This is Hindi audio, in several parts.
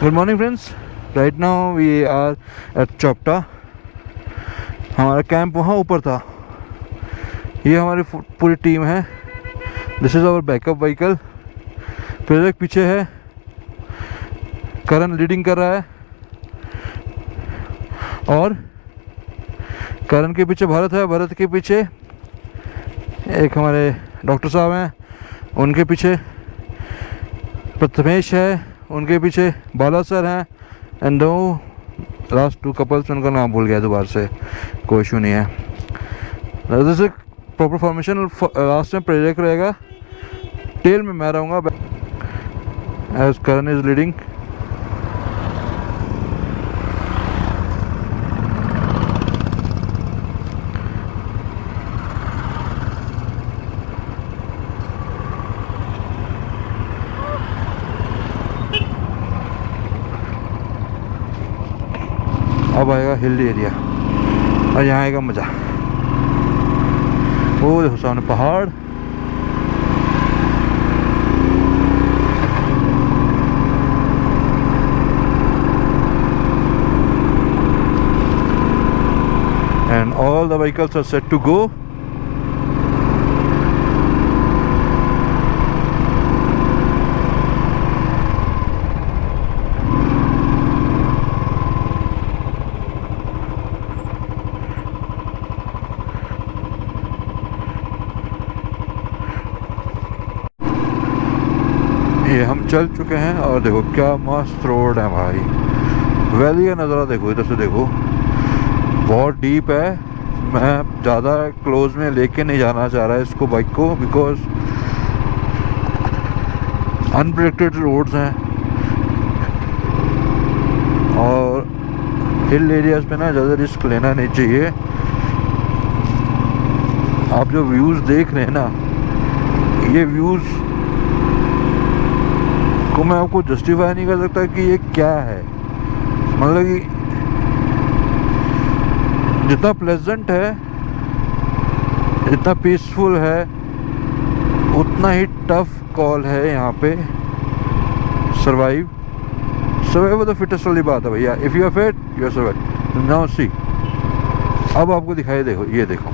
Good morning friends. Right now we are at Chopta. हमारा कैंप वहाँ ऊपर था। ये हमारी पूरी टीम है। This is our backup vehicle. Prerak पीछे है, करण लीडिंग कर रहा है और करण के पीछे भरत है। भरत के पीछे एक हमारे डॉक्टर साहब हैं, उनके पीछे प्रथमेश है, उनके पीछे बाला सर हैं एंड दो लास्ट टू कपल्स, उनका नाम भूल गया दोबारा से, कोई इशू नहीं है। जैसे प्रॉपर फॉर्मेशन लास्ट में प्रेरक रहेगा, टेल में मैं रहूँगा एज करण इज लीडिंग। अब आएगा हिल एरिया और यहाँ आएगा मज़ा। वो देखो सामने पहाड़, and all the vehicles are set to go. ये हम चल चुके हैं और देखो क्या मस्त रोड है भाई। वैली का नज़ारा देखो, इधर से देखो, बहुत डीप है। मैं ज़्यादा क्लोज में लेके नहीं जाना चाह रहा इसको, बाइक को, बिकॉज अनप्रेडिक्टेड रोड्स हैं और हिल एरियाज पे ना ज़्यादा रिस्क लेना नहीं चाहिए। आप जो व्यूज़ देख रहे हैं ना, ये व्यूज़ को मैं आपको जस्टिफाई नहीं कर सकता कि ये क्या है। मतलब कि जितना प्लेजेंट है, जितना पीसफुल है, उतना ही टफ कॉल है यहाँ पे सरवाइव द फिटेस्ट वाली बात है भैया। If you are fit you are survive. Now see, अब आपको दिखाई, देखो ये देखो,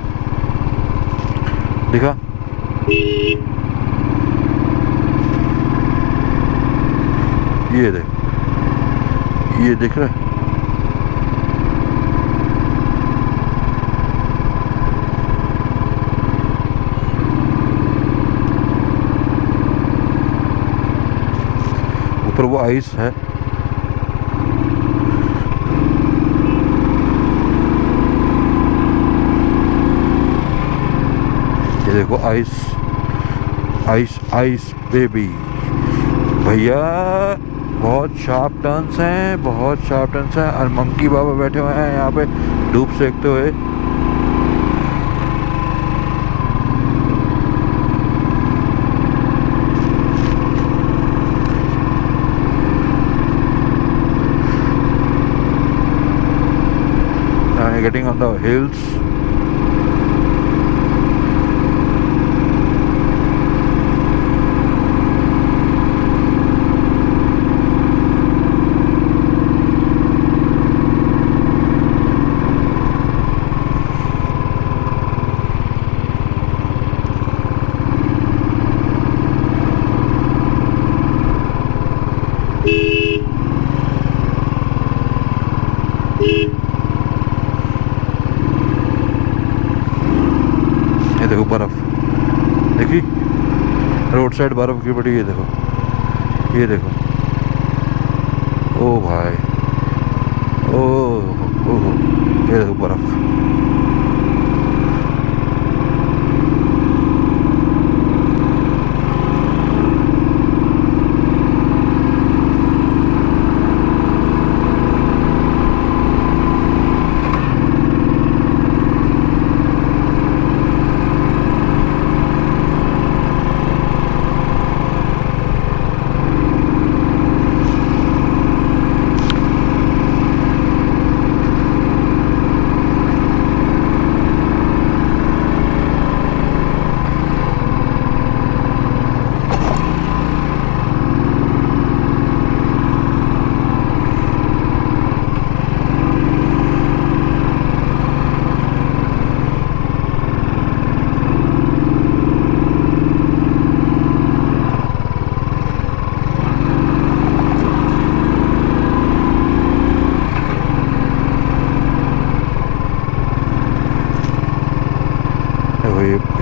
दिखा, ये देख, ये दिख रहा है। ऊपर वो आइस है। ये देखो आइस, आइस आइस बेबी भैया। बहुत शार्प टर्न्स हैं, बहुत शार्प टर्न्स हैं और मंकी बाबा बैठे हुए हैं यहाँ पे धूप सेकते हुए। Getting on the hills. ये देखो बर्फ, देखी रोड साइड बर्फ की पड़ी। ये देखो, ये देखो, ओ भाई, ओ ये देखो बर्फ।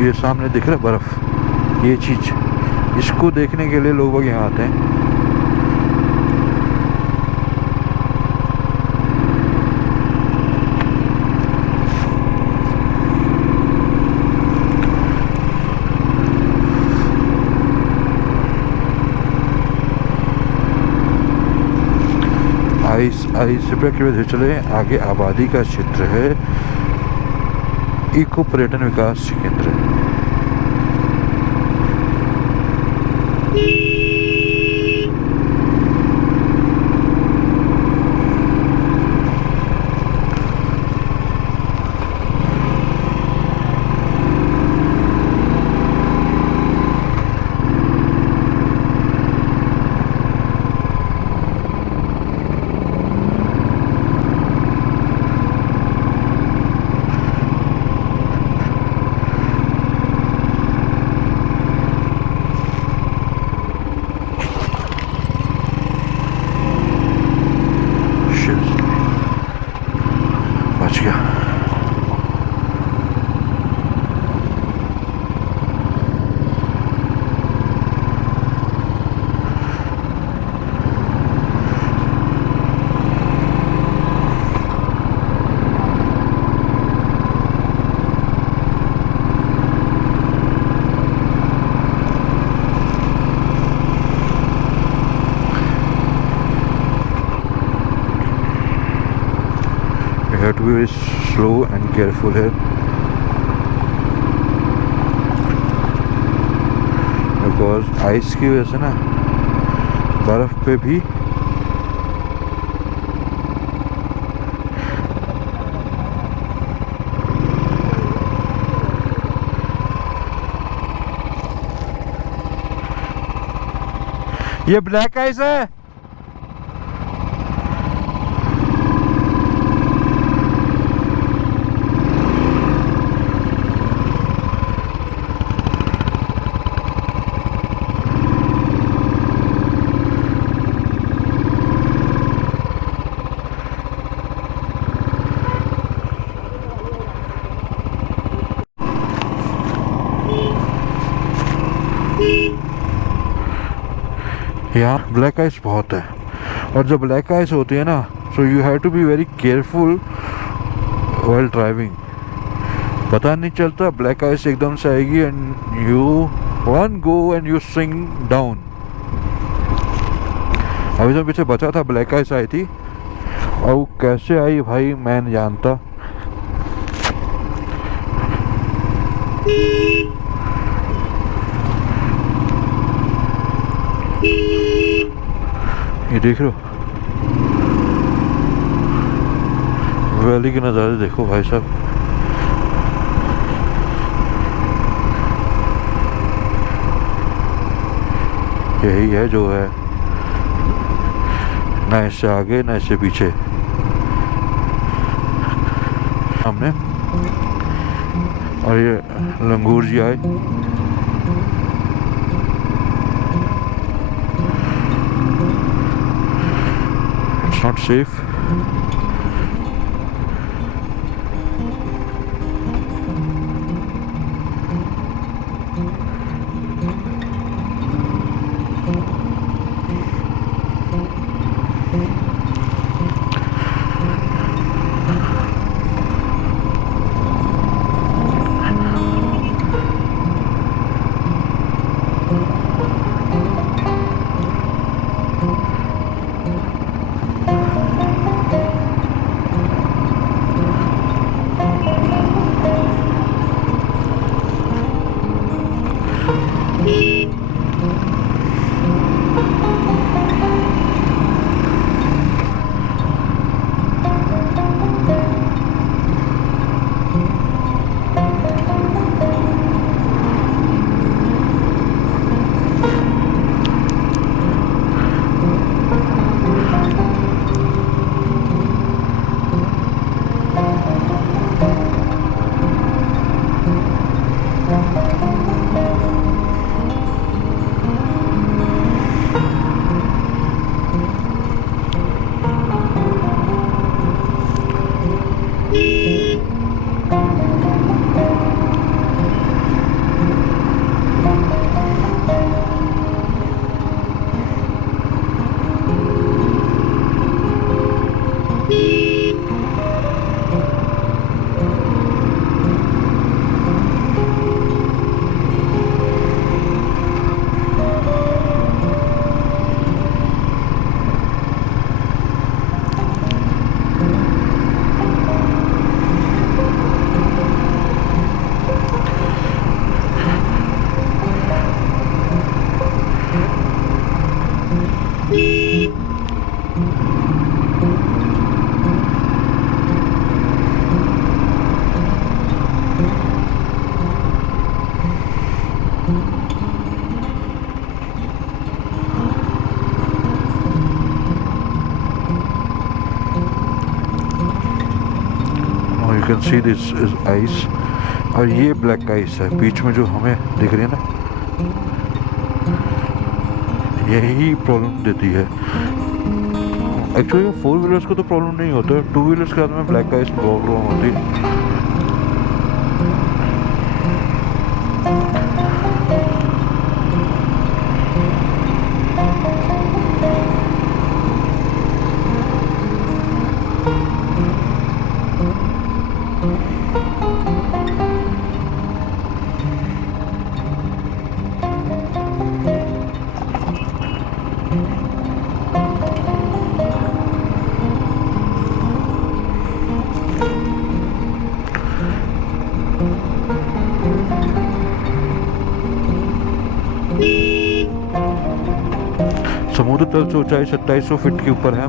ये सामने दिख रहा है बर्फ, ये चीज, इसको देखने के लिए लोग यहाँ आते हैं। आइस रुपये के चले आगे। आबादी का क्षेत्र है, इको पर्यटन विकास केंद्र। बच गया। You have to be very slow and careful here because ice की वजह से ना बर्फ पे भी ये ब्लैक आइस है। यहाँ ब्लैक आइस बहुत है, और जब ब्लैक आइस होती है ना, so you have to be very careful while driving. पता नहीं चलता, ब्लैक आइस एकदम से आएगी and you one go and you swing down. अभी जो पीछे बचा था ब्लैक आइस आई थी, और वो कैसे आई भाई मैं नहीं जानता। ये देख रहे हो वैली के नज़ारे, देखो भाई साहब। यही है जो है, ना इससे आगे ना इससे पीछे। हमने और ये लंगूर जी आए। It's not safe. Can see this is ice, और ये ब्लैक आइस है बीच में जो हमें दिख रही है ना, यही प्रॉब्लम देती है। एक्चुअली 4 व्हीलर्स को तो प्रॉब्लम नहीं होता, 2 व्हीलर्स के हाथ में ब्लैक आइस प्रॉब्लम होती है। समुद्र तल से ऊंचाई 2700 फीट के ऊपर है।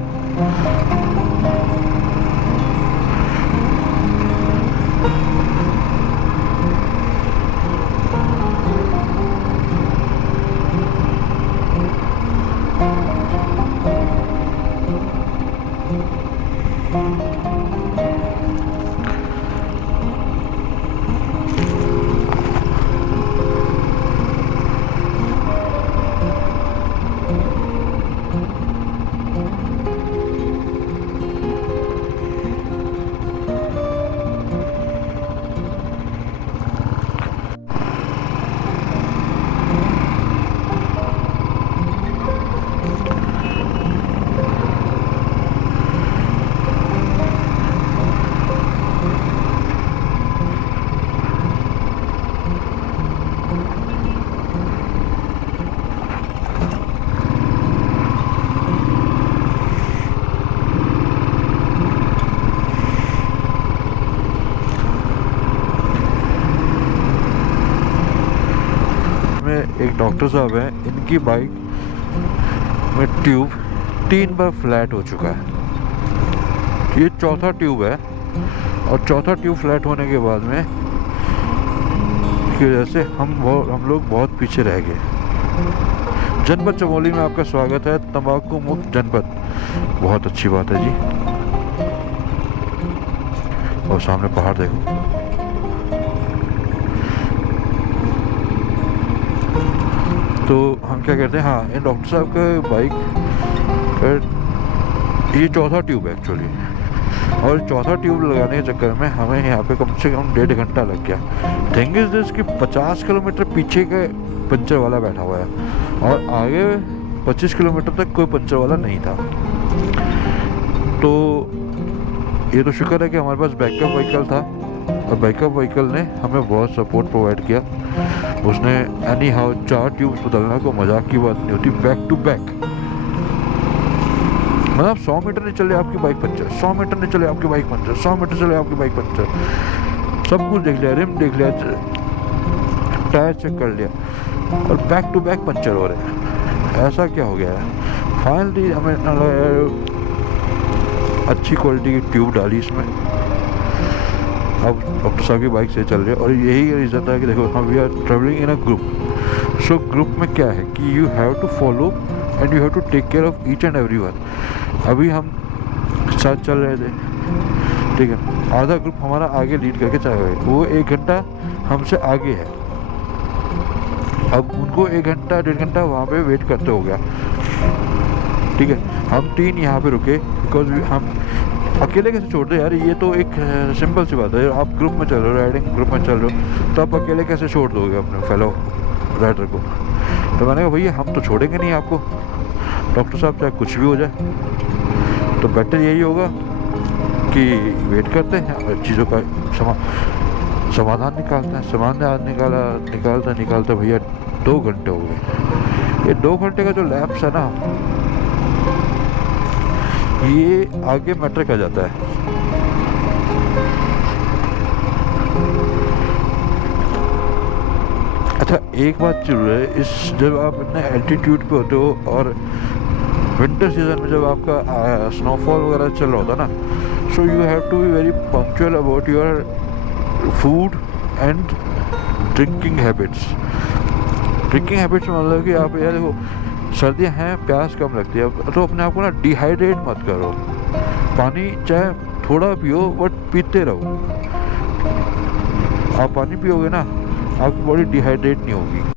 एक डॉक्टर साहब हैं, इनकी बाइक में ट्यूब 3 बार फ्लैट हो चुका है। ये चौथा ट्यूब है, और चौथा ट्यूब फ्लैट होने के बाद में की वजह से हम लोग बहुत पीछे रह गए। जनपद चमोली में आपका स्वागत है, तंबाकू मुक्त जनपद। बहुत अच्छी बात है जी। और सामने पहाड़ देखो। तो हम क्या करते हैं, हाँ, इन डॉक्टर साहब का बाइक ये चौथा ट्यूब है एक्चुअली, और चौथा ट्यूब लगाने के चक्कर में हमें यहाँ पे कम से कम 1.5 घंटा लग गया। थिंग इज दिस कि 50 किलोमीटर पीछे का पंचर वाला बैठा हुआ है, और आगे 25 किलोमीटर तक कोई पंचर वाला नहीं था। तो ये तो शुक्र है कि हमारे पास बैकअप व्हीकल था, और बैकअप व्हीकल ने हमें बहुत सपोर्ट प्रोवाइड किया। उसने एनी हाउ 4 ट्यूब्स बदलना को मजाक की बात नहीं होती, बैक टू बैक। मतलब 100 मीटर नहीं चले आपकी बाइक पंचर, 100 मीटर नहीं चले आपकी बाइक पंचर, 100 मीटर चले आपकी बाइक पंचर। सब कुछ देख लिया, रिम देख लिया, टायर चेक कर लिया, और बैक टू बैक पंचर हो रहे हैं। ऐसा क्या हो गया है? फाइनली हमें अच्छी क्वालिटी की ट्यूब डाली इसमें। अब डॉक्टर साहब की बाइक से चल रहे हैं, और यही रीज़न था कि देखो हम we are travelling in a group. So group में क्या है कि you have to follow and you have to take care of each and every one. अभी हम साथ चल रहे थे, ठीक है, आधा ग्रुप हमारा आगे लीड करके चल रहे, वो 1 घंटा हमसे आगे है। अब उनको 1 घंटा 1.5 घंटा वहाँ पे वेट करते हो गया, ठीक है। हम 3 यहाँ पे रुके, बिकॉज हम अकेले कैसे छोड़ दो यार, ये तो एक सिंपल सी बात है। आप ग्रुप में चल रहे हो, राइडिंग ग्रुप में चल रहे हो, तो आप अकेले कैसे छोड़ दोगे अपने फेलो राइडर को? तो मैंने कहा भैया हम तो छोड़ेंगे नहीं आपको, डॉक्टर साहब चाहे कुछ भी हो जाए, तो बेटर यही होगा कि वेट करते हैं और चीज़ों का समाधान निकालते हैं। समाधान निकालता भैया 2 घंटे हो गए। ये 2 घंटे का जो लैप्स है ना, ये आगे मैटर कर जाता है। अच्छा, एक बात जरूर है, इस जब आप इतने एल्टीट्यूड पे होते हो और विंटर सीजन में जब आपका स्नोफॉल वगैरह चल रहा होता है ना, so you have to be very punctual about your food and drinking habits. Drinking habits मतलब कि आप यार देखो, सर्दियाँ हैं, प्यास कम लगती है, तो अपने आप को ना डिहाइड्रेट मत करो। पानी चाहे थोड़ा पियो, बट पीते रहो। आप पानी पियोगे ना, आपकी बॉडी डिहाइड्रेट नहीं होगी।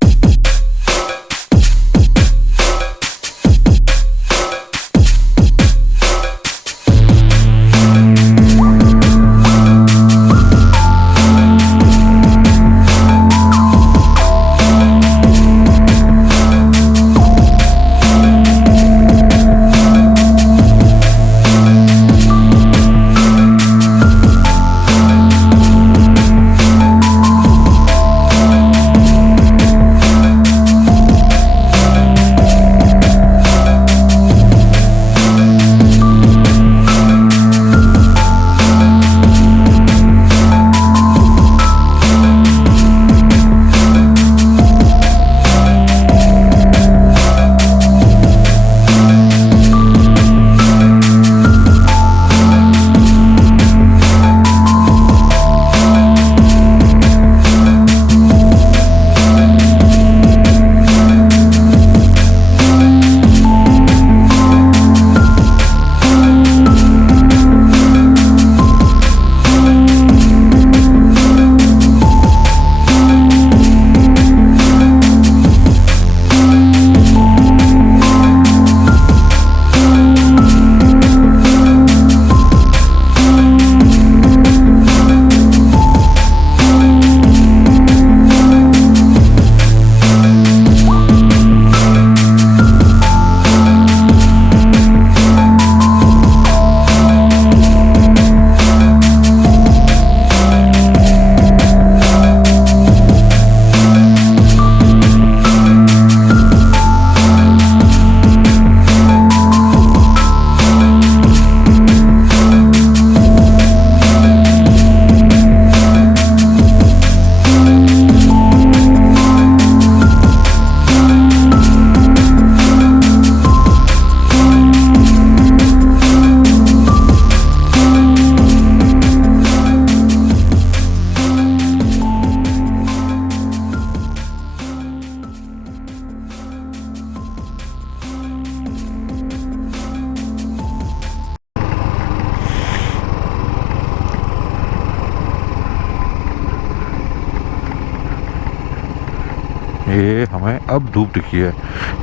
ये हमें अब धूप दिखी है,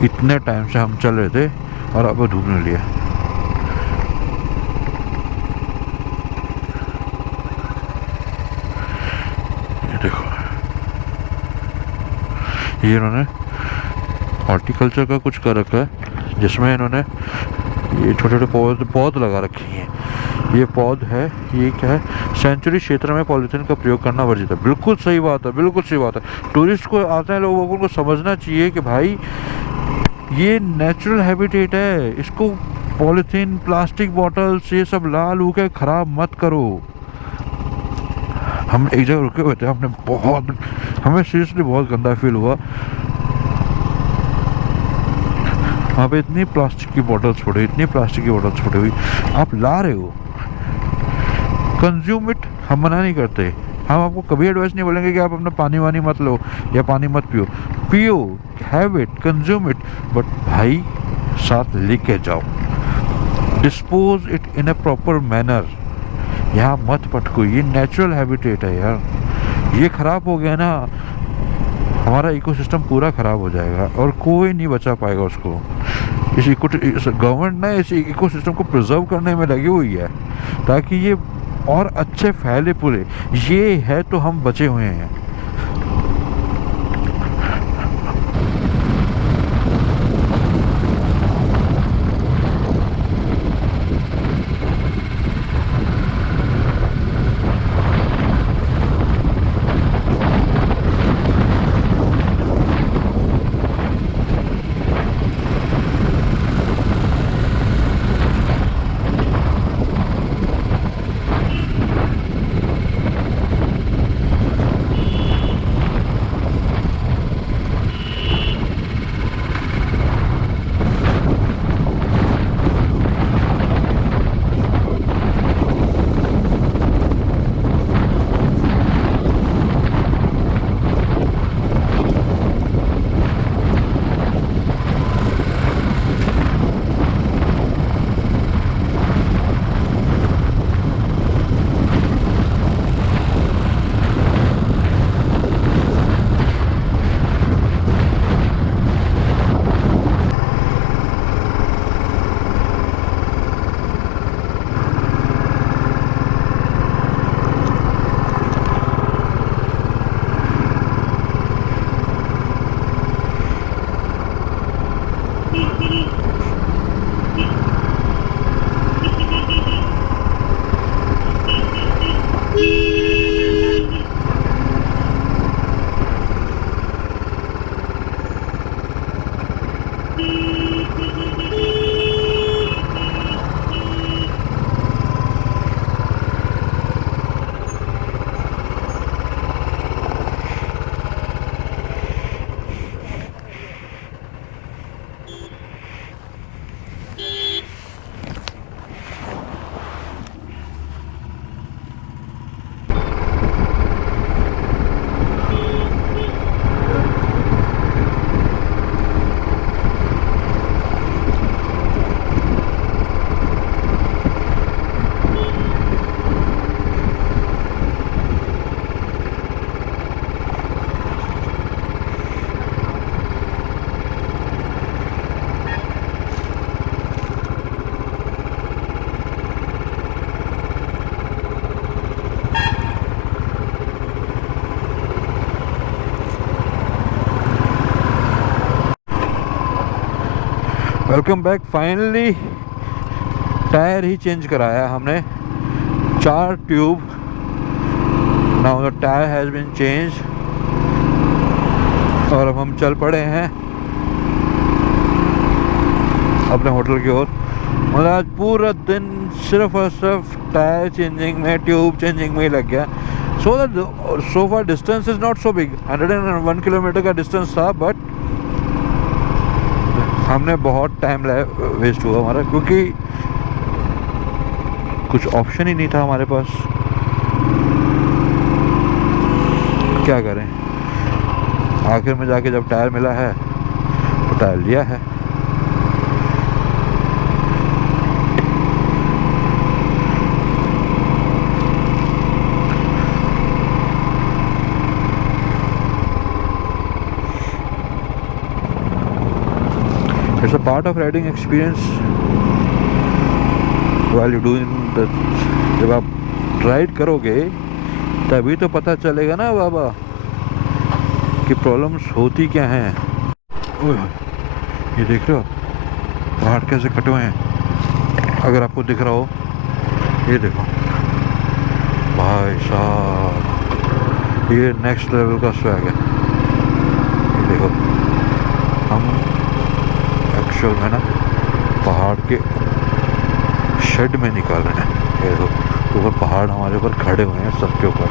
इतने टाइम से हम चल रहे थे और अब धूप मिली है। ये देखो, ये इन्होंने हॉर्टिकल्चर का कुछ कर रखा है, जिसमें इन्होंने ये छोटे छोटे पौध लगा रखे हैं। ये पौध है, ये क्या है, सेंचुरी क्षेत्र में पॉलीथीन का प्रयोग करना वर्जित है। बिल्कुल सही बात है, बिल्कुल सही बात है। टूरिस्ट को आते हैं लोगों को समझना चाहिए कि भाई ये नेचुरल हैबिटेट है, इसको पॉलीथीन, प्लास्टिक बॉटल्स, ये सब ला लू के ख़राब मत करो। हम एक जगह रुके हुए थे, हमें सीरियसली बहुत गंदा फील हुआ। वहाँ पे इतनी प्लास्टिक की बॉटल्स पड़ी, इतनी प्लास्टिक की बॉटल्स पड़ी हुई, आप ला रहे हो, कंज्यूम इट। हम मना नहीं करते, हम आपको कभी एडवाइस नहीं बोलेंगे कि आप अपना पानी वानी मत लो या पानी मत पियो। पियो, have it, consume it, but भाई साथ लेके जाओ, dispose it in a proper manner. यहाँ मत पटको, ये नेचुरल हैबिटेट है यार। ये ख़राब हो गया ना, हमारा इकोसिस्टम पूरा ख़राब हो जाएगा और कोई नहीं बचा पाएगा उसको। इस गवर्नमेंट ना इस इकोसिस्टम को प्रिजर्व करने में लगी हुई है ताकि ये और अच्छे फैले पूरे। ये है तो हम बचे हुए हैं। Welcome back. फाइनली टायर ही चेंज कराया हमने, 4 tube. Now the tyre has been change और अब हम चल पड़े हैं अपने होटल की ओर। मतलब आज पूरा दिन सिर्फ और सिर्फ टायर चेंजिंग में, ट्यूब चेंजिंग में ही लग गया। So far distance is not so big, 101 kilometre का डिस्टेंस था, बट हमने बहुत टाइम वेस्ट हुआ हमारा, क्योंकि कुछ ऑप्शन ही नहीं था हमारे पास। क्या करें, आखिर में जाके जब टायर मिला है तो टायर लिया है। It's a part of riding experience while you doing the, जब आप राइड करोगे तभी तो पता चलेगा ना बाबा कि प्रॉब्लम्स होती क्या हैं। ओए ये देख रहे हो पहाड़ कैसे कटे हुए हैं, अगर आपको दिख रहा हो, ये देखो भाई साहब, ये नेक्स्ट लेवल का स्वैग है। ये देखो हम एक्चुअल में ना पहाड़ के शेड में निकाल रहे हैं। ये देखो ऊपर पहाड़ हमारे ऊपर खड़े हुए हैं, सबके ऊपर।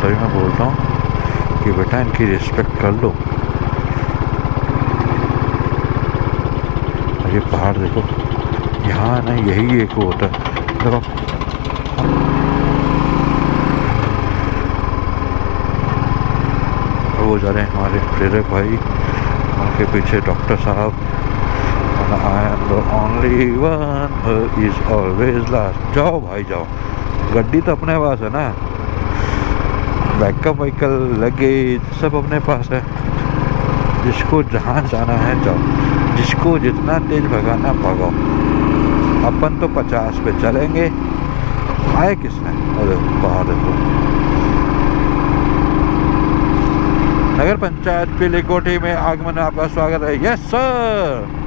तभी मैं बोलता हूँ कि बेटा इनकी रिस्पेक्ट कर लो। ये पहाड़ देखो, यहाँ ना यही एक होता है। देखो वो जा रहे हैं हमारे प्रेरक भाई, उनके पीछे डॉक्टर साहब। I am the only one who is always last। जाओ भाई जाओ, गड्डी तो अपने पास है ना, बैकअप व्हीकल लगेज सब अपने पास है। जिसको जहाँ जाना है जाओ, जिसको जितना तेज भगाना भगाओ। अपन तो 50 पे चलेंगे, आए किसने। अरे बाहर देखो, नगर पंचायत पीली कोठी में आगमन, आपका स्वागत है। Yes sir.